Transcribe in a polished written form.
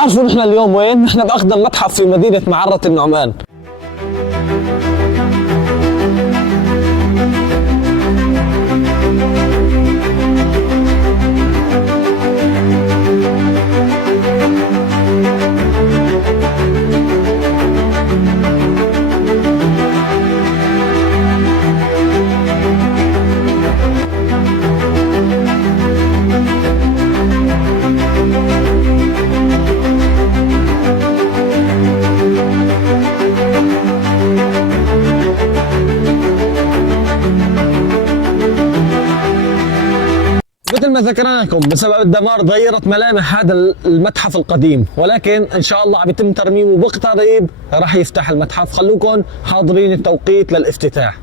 بتعرفوا نحن اليوم وين؟ نحن بأقدم متحف في مدينة معرة النعمان. مثل ما ذكرنا لكم بسبب الدمار تغيرت ملامح هذا المتحف القديم، ولكن ان شاء الله عم يتم ترميمه وبقريب راح يفتح المتحف. خلوكم حاضرين التوقيت للافتتاح.